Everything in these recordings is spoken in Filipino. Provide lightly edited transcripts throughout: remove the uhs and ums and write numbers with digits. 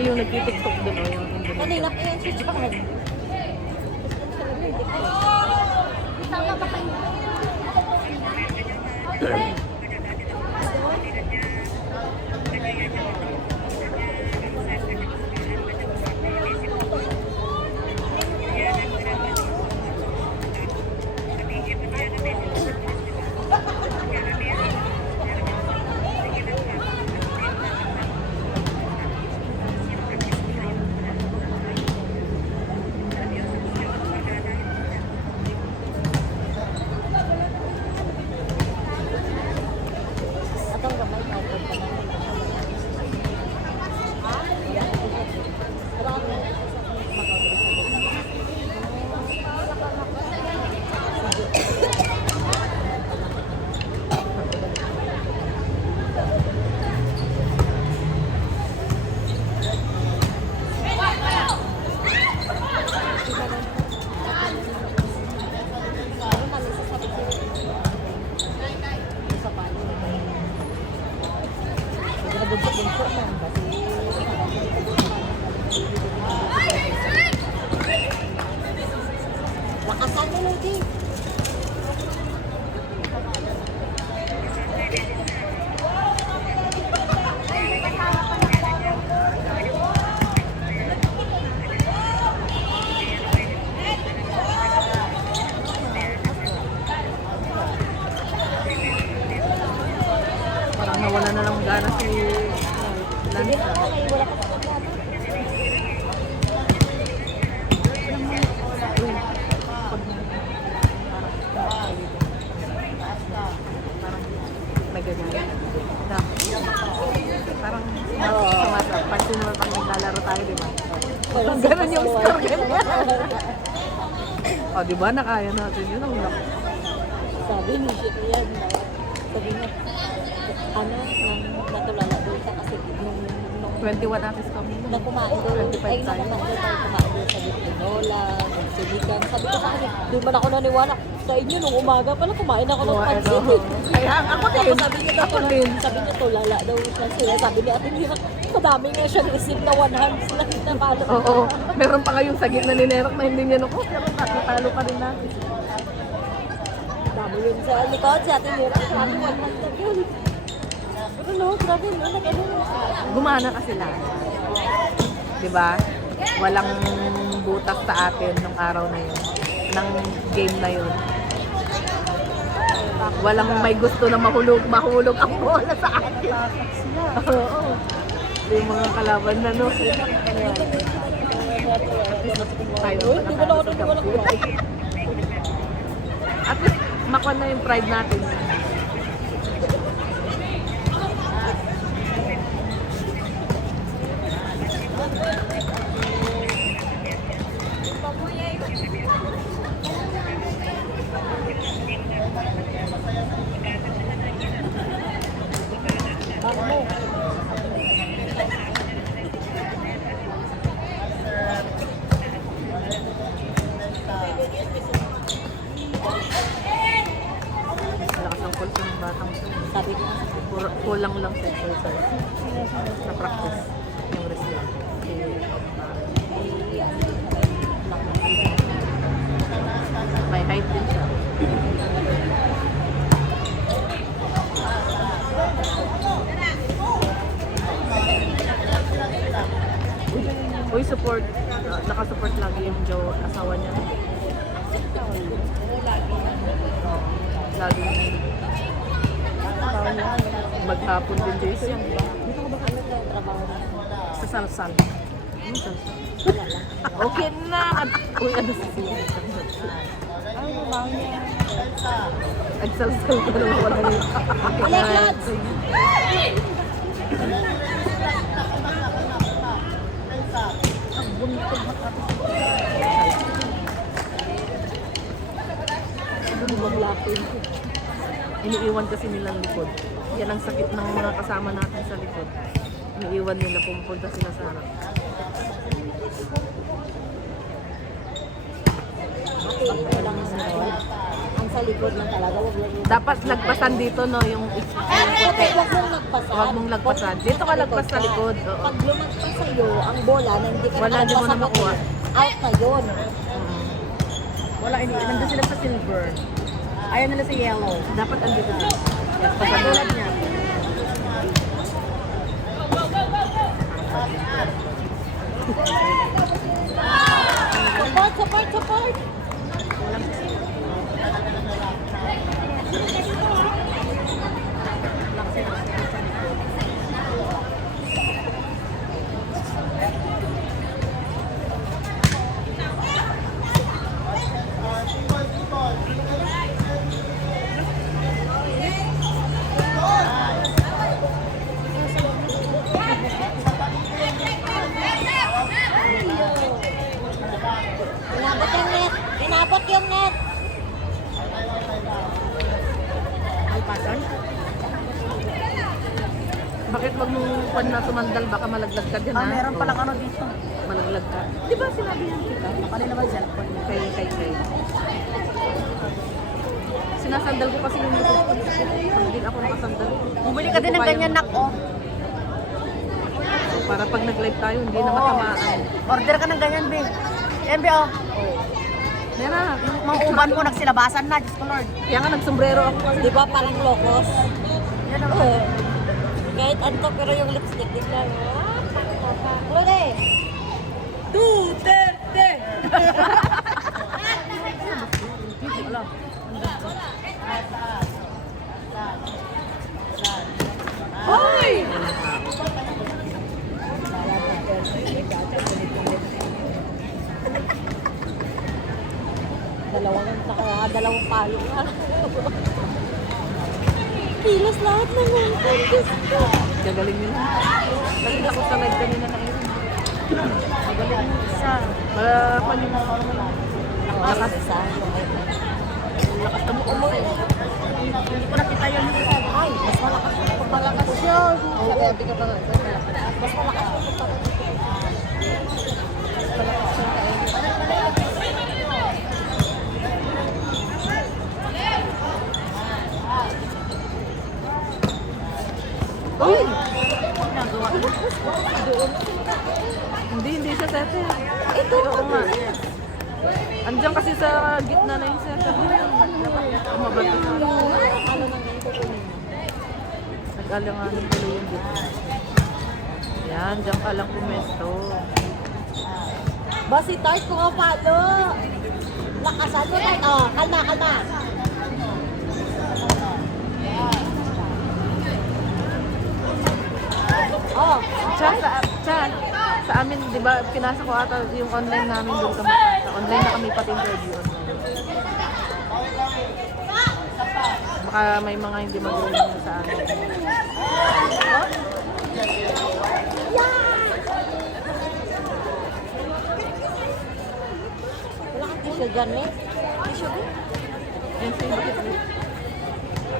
yung nagtitiktok doon o yung Kanina Indonesia. pa yan si Japan. Tama ba kayo? Atong gamay ka ito pa namin. Lakasan mo lang, Dave. Parang nawala na lang gana si Sige na, Lanza. okay. Wala ka sa pagkata. May ganyan. Parang sumasarap. Pansin mo pag naglalaro tayo, di ba? Walang Ganun yung sasawa. score, ganyan. O, di ba? Nakaya natin yun. Ang laki. Sabi ni Shito yan, sabi niya, ano, nang natulala doon sa kasi nung 21 atis kami. nang kumain doon, 25 ay tayo. naman tayo kumain doon sa Bitinola, sa Siligan. Sabi ko sa kanya, di man ako naniwala. Sa inyo, nung umaga pala, kumain ako ng pansit. Kaya ako din. Tapos sabi niya Ako din. sabi niya tulala daw siya sila. Sabi niya, Ate Mira, madami nga siya naisip na 100 lang na paano. Oo. Meron pa kayong sagit na ninerok na hindi niya nako. Pero natalo pa rin natin. Dami yun sa likod, si Ate Mira. Sabi 100 yun. Pero no, grabe no, nag-ano na siya. Gumana kasi lahat. Diba? Walang butas sa atin nung araw na yun. Ng game na yun. Walang may gusto na mahulog ang bola sa atin. Oo. Yung mga kalaban na no. Tayo Uy, di ba na ako naniwala kumain? At least makuha na yung pride natin. Lakas ng pulso ng batang to. Sabi ko, Kulang lang sa exercise. Sa practice. Yung wrestling. May height din siya. Uy, support. Nakasupport lagi yung Joe, asawa niya. Lagi. Maghapon din Jason. hindi ko ba kami na trabaho na? Sa Salsal. Salsal. Wala lang. Okay na! Uy, ano sa siya? Ay, trabaho niya. Nagsalsal ko na wala niya. Aleklods! Ang buntog mag-blocking. Iniiwan kasi nilang likod. Yan ang sakit ng mga kasama natin sa likod. Iniiwan nila, pumunta sila sa harap. Walang ang sa likod lang talaga. Wag lang yung Dapat lagpasan dito, no? Yung Okay, wag mong lagpasan. Huwag mong lagpasan. Dito ka lagpas sa likod. Oo. Pag lumagpas sa'yo, ang bola na hindi ka Wala, hindi mo na makuha. out na yun. Wala, hindi. Nandun sila sa silver. Ayaw nila sa yellow. Dapat andito din. Lagpasan Tulad mo. niya. Support, support, support! Inabot yung net! Inabot yung net! Ay, pasan. Bakit wag mong pan na tumandal? Baka malaglag ka din, ha? Meron palang Oo. ano dito. Malaglag ka. Di ba sinabi yan kita? Kanina ba cellphone niya? Kay. Sinasandal ko kasi yung likod ko. Hindi ako nakasandal. Bumili ka din ng ganyan, nak, oh. Para pag nag-live tayo, hindi na matamaan. Order ka ng ganyan, be. Yan, be, oh. Meron. Mga uban ko nagsilabasan na, Diyos ko, Lord. Kaya nga nagsombrero ako kasi. Di ba parang locos? Yan ang Oo. Kahit anto pero yung lipstick bigla. Lode! Duterte! Wala. Hoy! Dalawang palo na. Kilos lahat ng mga contest ko. Gagaling nila. Nakita ko sa live kanina na yun. Gagaling mo. Isa. Para pa yung Lakas isa. lakas na mo. Hindi ko nakita yun. Ay, mas malakas ko pag malakas siya. Oo, di ka ba nga. Mas malakas ko pag Uy! Hindi siya sete. Ito. Oo nga. Andiyan kasi sa gitna na yung sete. Dapat umabati na. ano nang ganito ko niya. Nag-alanganin tuloy yung gitna. Yan, diyan ka lang pumesto. Basi Tart ko nga palo. Lakasan mo Tart. Oh, kalma, kalma. Oh, Sa amin, di ba, pinasa ko ata yung online namin doon kami. Sa online na kami pati interview online. Baka may mga hindi magaling sa amin. wala kang tissue dyan, eh. Tissue ba? Yan sa'yo, bakit ulit?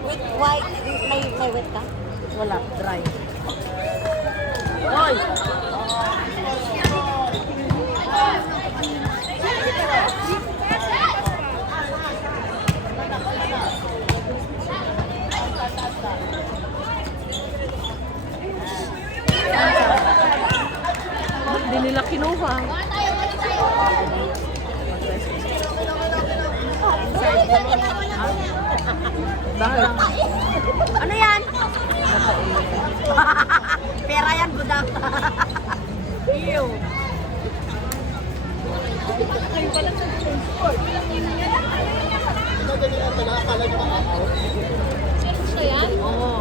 Wait, white. May wet ka? Wala, dry. Hoy! Ba't di nila kinuha? Bakit? Ano yan? Pera yan, budak. Ew.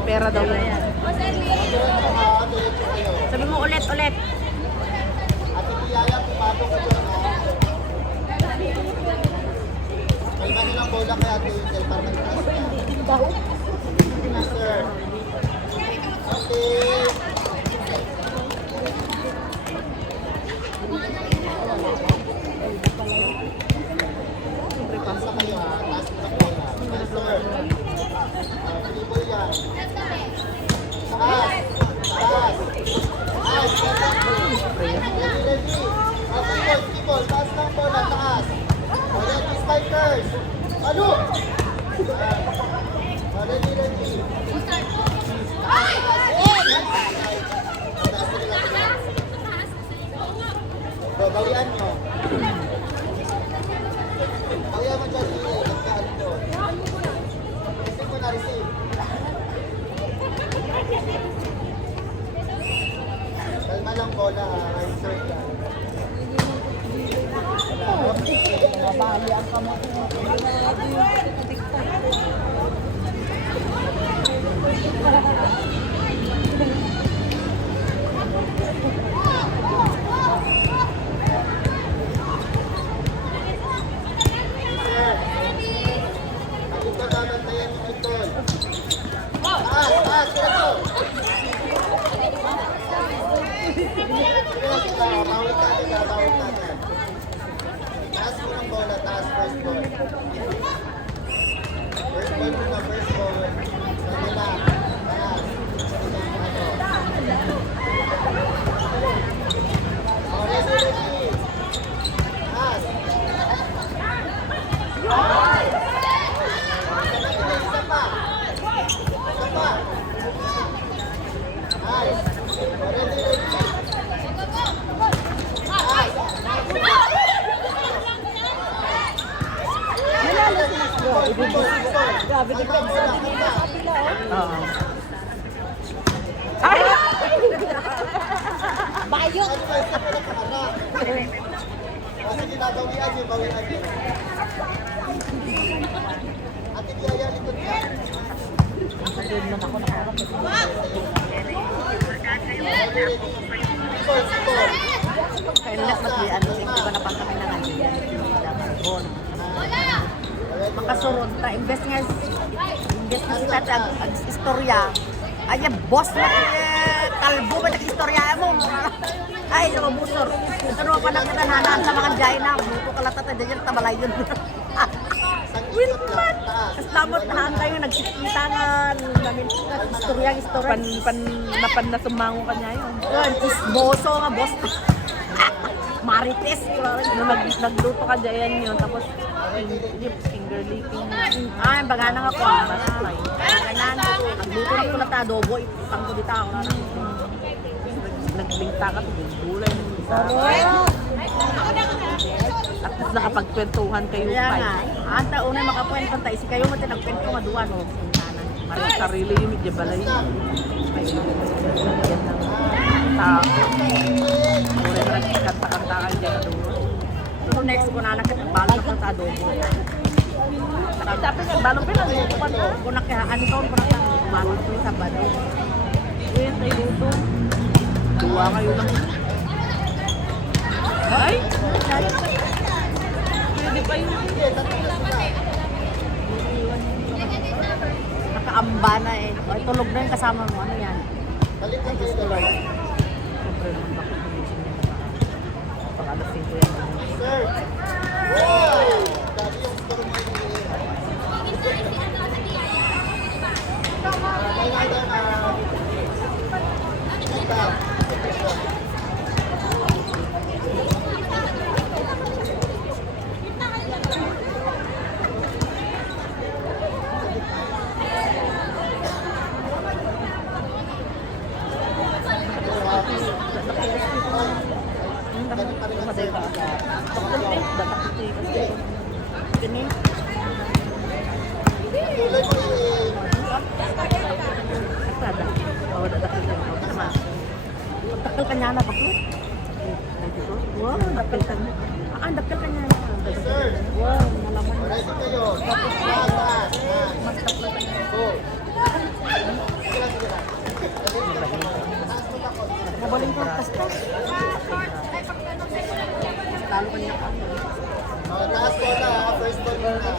Pera daw yan. Sabi mo ulit. May manilang bola kaya ito yung cell para magtaas na. Sir. Okay. Pasa kayo ha. Taas mo na bola. Yes, sir. Dribble yan. Taas. Taas. Taas. Ready. Keyboard. Taas ng bola. Taas. Ready, spikers. Ano? Ready, ready. So, bawian nyo. Bawian mo dyan, Lili. Nagkaan ko. Receive mo na, receive. Kalma lang bola, ha. Insert ka. Mabali ang kamay ko. Ako ka namantayan yung idol. Taas, taas, kaya ko. Bawit natin, bawit natin. Taas mo ng bola, taas first ball. First ball muna, first ball. Saan na? Taas. Ready, ready. Taas. Isa pa. Isa pa. Nice. Ready, ready. Grabe ka sa kapila, oh. Oo. Ay! Bayot! Ano ba isa pa na kaharap? Kasi ginagawian yung bawian yun. Ate Biaya, likod ka. Doon man ako nakarap. Ready, ready. Score, score. Kailan mas di ano, hindi ba napang kami na nandiyan? Bon. Makasurod ta, imbes nga kita ang istorya. Ay, boss na kalbo ba nag-istorya mo? Ay, sa busor. Ito naman pa nakitananan sa mga jay na. Buto kalatata dyan, tabalay yun. Wilman! Tapos lamot na hanggang yung nagsikita nga. Istorya. Napan na sumango ka niya yun. Yun, boso nga, boss. Marites. Nagluto ka dyan yun. Tapos, finger licking na. Ay, baga na nga ko. Kainan, nagluto na ko na ta, adobo. Itang ko dito ako na. Nagbingta ka to, bulay mo isa. At least nakapagkwentuhan kayo pa. Anta, unay makakwentuhan tayo. Si kayo mo tinagkwento nga duwa, no? Marang sarili yung medyo balay. May yan ng tao. Mura na nagkanta-kanta ka dyan na duwa. So next ko na balong ko sa adobo. Tapos yung balong pinag-luto pa na. Kung nakihaan ko balong ko sa bado. Yun, tayo luto. Duwa kayo lang. Ay! Pwede pa yun. Nakaamba na eh. Ay, tulog na yung kasama mo. Ano yan? Balik ka kayo dalawa. Siyempre naman bakit kumising niya na pag-alasin ko yan. Sir! Wow! Dati yung score mo yung tuloy mo yung Dakal ka niya na ba ko? Wow, dakal ka niya. Ah, dakal ka niya na. sir. Wow, nalaman na. Ready kayo. Tapos taas, taas. Go. Sige lang, sige lang. Taas mo ba ko? Nabaling ko pasta. Talo ka niya ka. Taas ko na, first ball muna.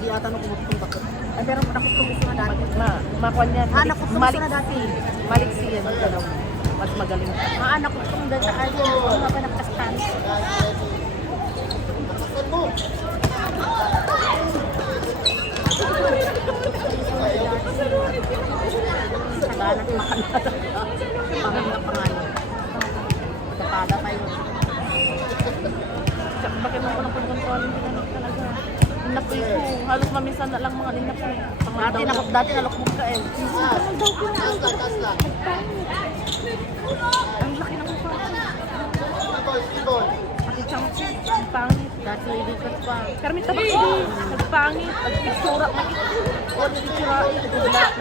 Di ata nung kumutong bakit. Ay, pero nakutong gusto na dati. Makuan yan. Nakutong gusto na dati. Maliksi yan. Ano, mas magaling. Nakutong dati. Ay, ano nga ba nakastan? Sagalan yung makanala. Pangalan pangalan. Magkakala tayo. Tsaka bakit mo ko nang pagkontrolin tinanong talaga. Inapoy ko. Halos mamisan na lang mga inapoy. Dati nalukbog ka eh. Taas lang. Ang laki ng mukha. Stibol. Pakitsang ang pangit. Dati ilikat pa. Karmi tabak nagpangit. Nagpitsura. O, nagpitsurain. Naglahat.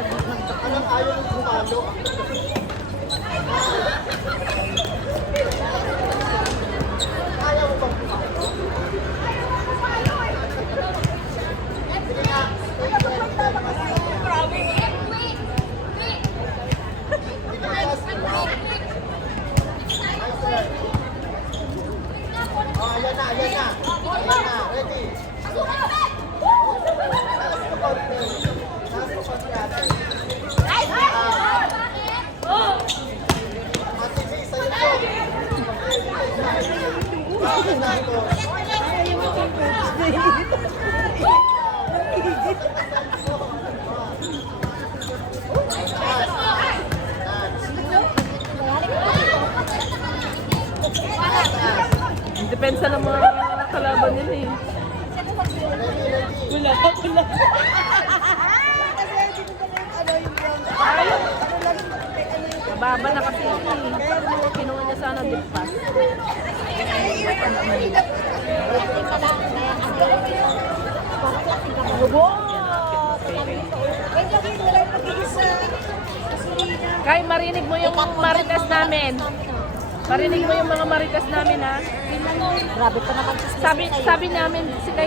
Anong ayaw ng bumalo? Ayaw mo bang bumalo? Oh, ayan na. Ready? Depensa ng mga kalaban nila eh. Wala. Mababa na kasi yun eh. Kinuha niya sana deep pass. Kay, marinig mo yung marites namin. Marinig mo yung mga marites namin ha. Grabe pa naman. Sabi namin si Kay